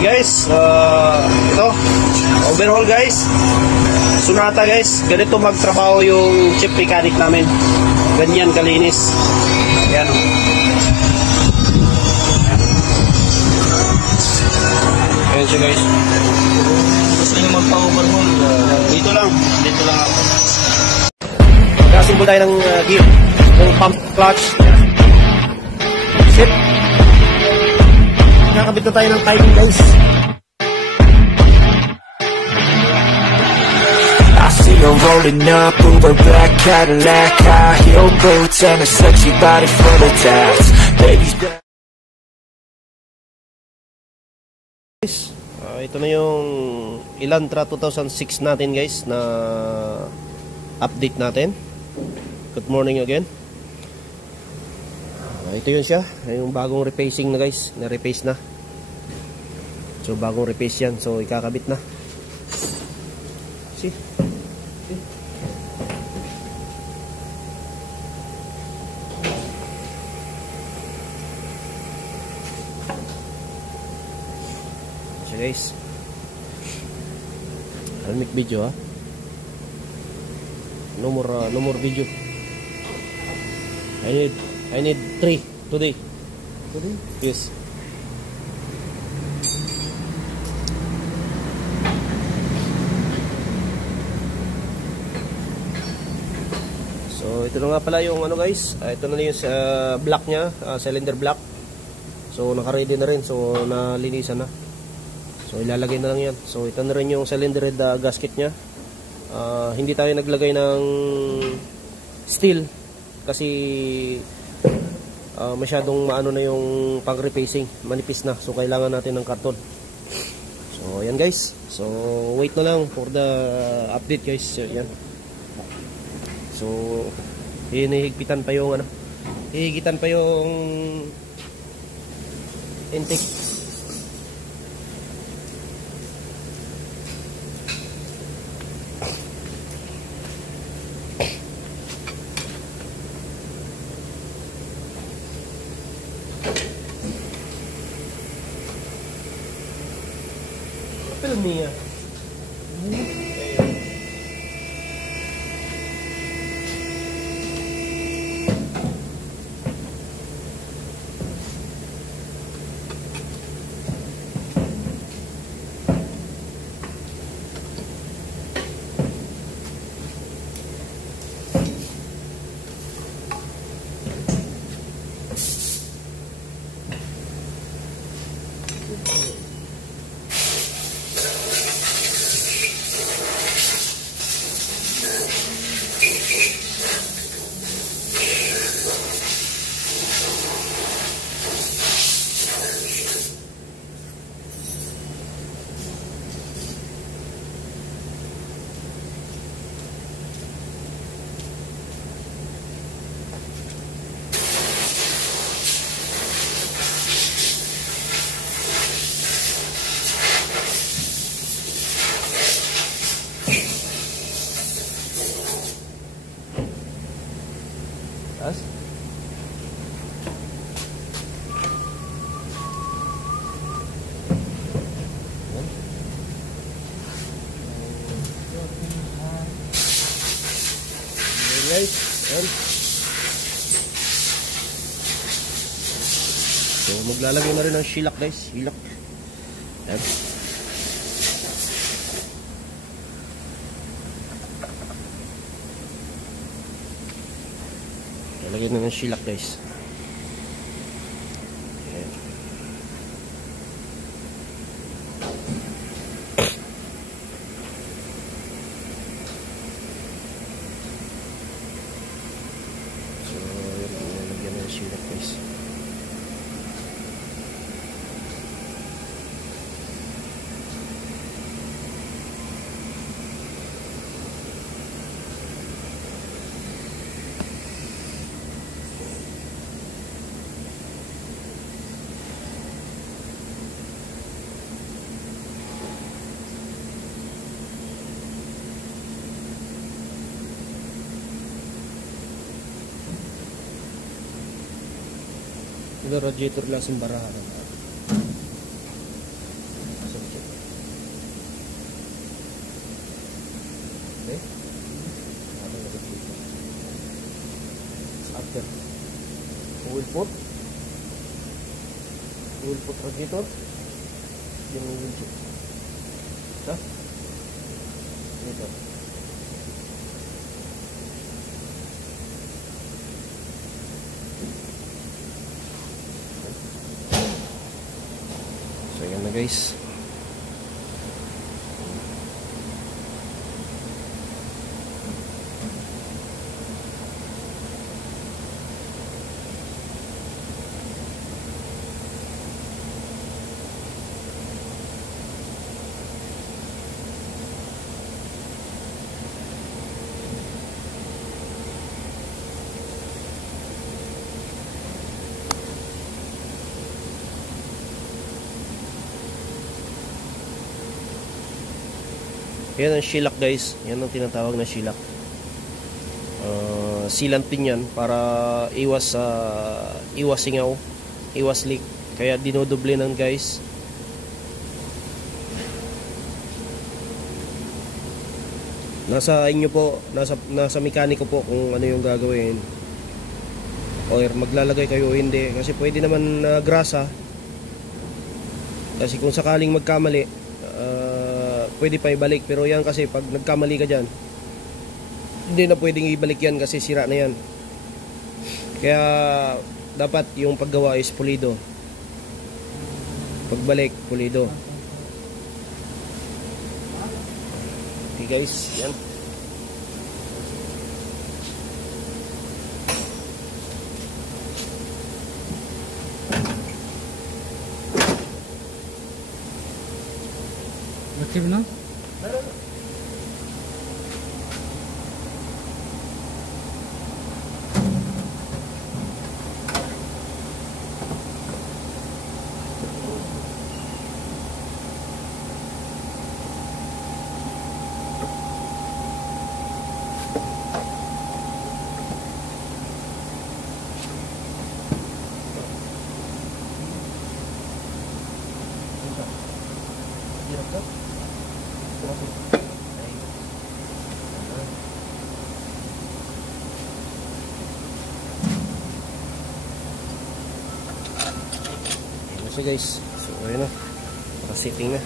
Okay guys, ito, overhaul guys. Sonata guys, ganito magtrabaho yung chip mechanic namin. Ganyan kalinis. Ayan o. Ayan siya guys. Gusto nyo magpa-overhaul, dito lang ako. Magkasimbol tayo ng gear. Yung pump clutch. Sit. Nakakabit na tayo ng timing guys. I see her rolling up, Uber black Cadillac, high heel boots and a sexy body full of tats. Baby's back. Ito na yung Elantra 2006 natin guys na update natin. Good morning again. Ito yun siya, yung bagong repacing na guys, na-repace na. So bagong repace yan, so ikakabit na. See? So guys, I'll make video ha. No more video. I need 3 today. Today? Yes. So ito na nga pala yung ano guys. Ito na yung block niya, cylinder block. So naka-ready na rin. So nalinisan na. So ilalagay na lang yan. So ito na rin yung cylinder head gasket niya. Hindi tayo naglagay ng steel kasi masyadong maano na yung pang-repacing, manipis na, so kailangan natin ng karton. So ayan guys, so wait na lang for the update guys. Yan. So hinihigpitan pa yung ano, hihigitan pa yung intake. Film niya. Tapos guys, and so maglalagay na rin ng shilak guys, shilak. Yan. Lalagyan na ng shilak guys. Ayan. So yun, lalagyan na ng shilak guys. Ito radiator lang simbarahan. Fuel put radiator. Yung windshield. Ha? Dito. So yan na guys. Yan ang shellac guys. Yan ang tinatawag na shellac. Sealant din yan para iwas singaw, iwas leak. Kaya dinodoble nan guys. Nasa inyo po, nasa mekaniko po kung ano yung gagawin. O maglalagay kayo o hindi. Kasi pwede naman grasa. Kasi kung sakaling magkamali, pwede pa ibalik, pero yan kasi pag nagkamali ka dyan, hindi na pwedeng ibalik yan kasi sira na yan. Kaya dapat yung paggawa is pulido, pagbalik pulido. Okay guys, yan. Active na? So guys, so ayun na, naka-sitting na.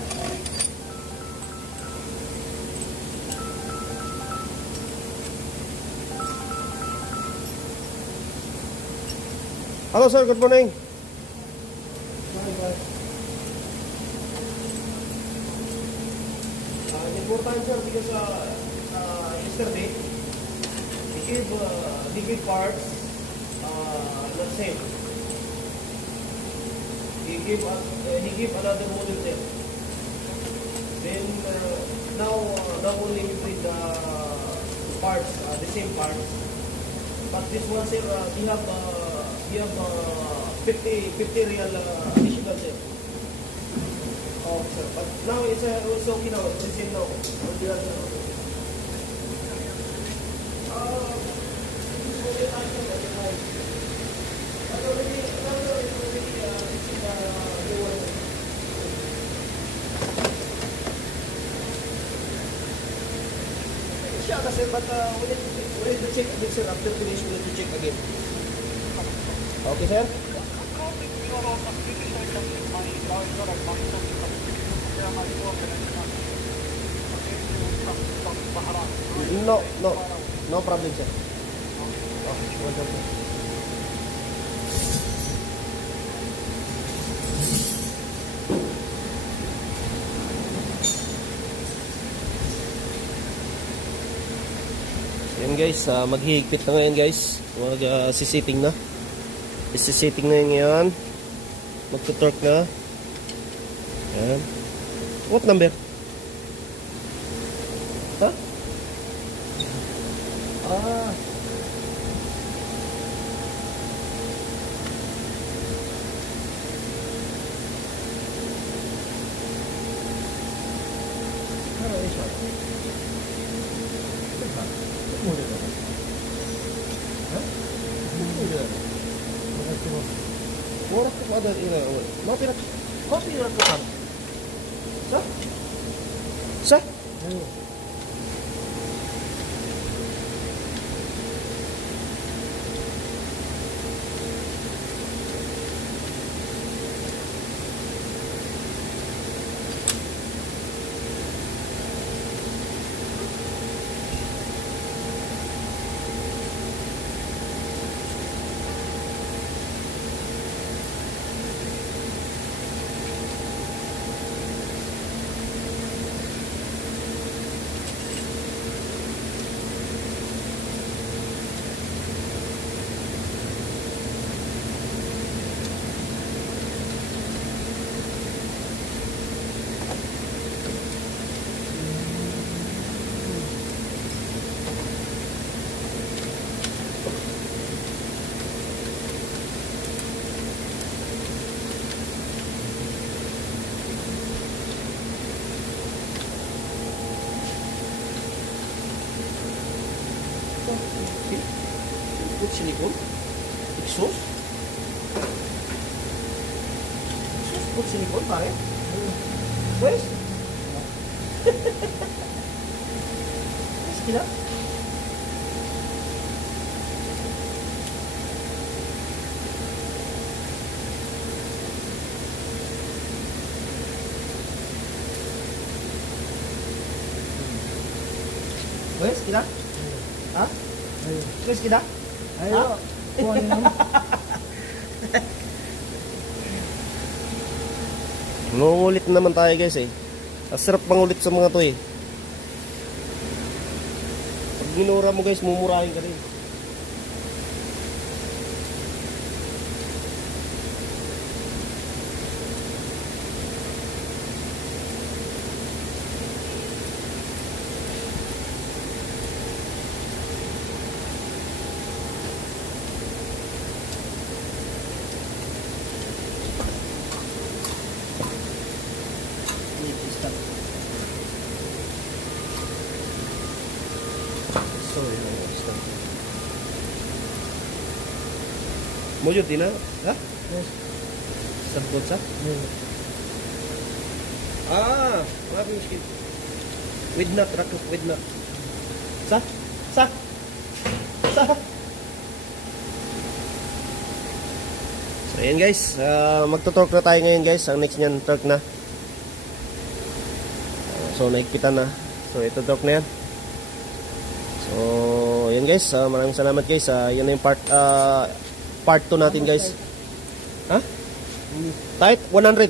Hello sir, good morning. Important sir because yesterday they give parts not same. He give another model there. Then now only we bring the parts, the same parts. But this one sir, he have 50 real additional sir. Oh sir, but now it's okay now. It's the same now. Siya kasi but we need to check again sir. After finish we need to check again. Okay sir? No problem sir. Welcome sir. Yan guys, maghihigpit na ngayon guys. Sisitting na. Isisitting na ngayon. Magtutorque na. Yan. What number? Ha? Ah. Sa? Put silicone. Exhaust. Exhaust put silicone pare. Pues. Kila. Pues kila. Ha? Pues kila. Ayo, kuhanin naman. Nungulit naman tayo guys eh. Sarap pangulit sa mga to eh. Pag minura mo guys, mumurahin ka rin. Sorry lang guys. Mo yun din na? Ha? Yes. Sabot sa? Ah, wala yung skin. With nut, rakok with nut. Sa? Sa? Sa? So ayan guys, magtutorque na tayo ngayon guys. Ang next nyan, torque na. So naigpitan na. So ito torque na yan. So ayan guys, maraming salamat guys. Yan na yung part 2 natin guys. Ha? Tight 100.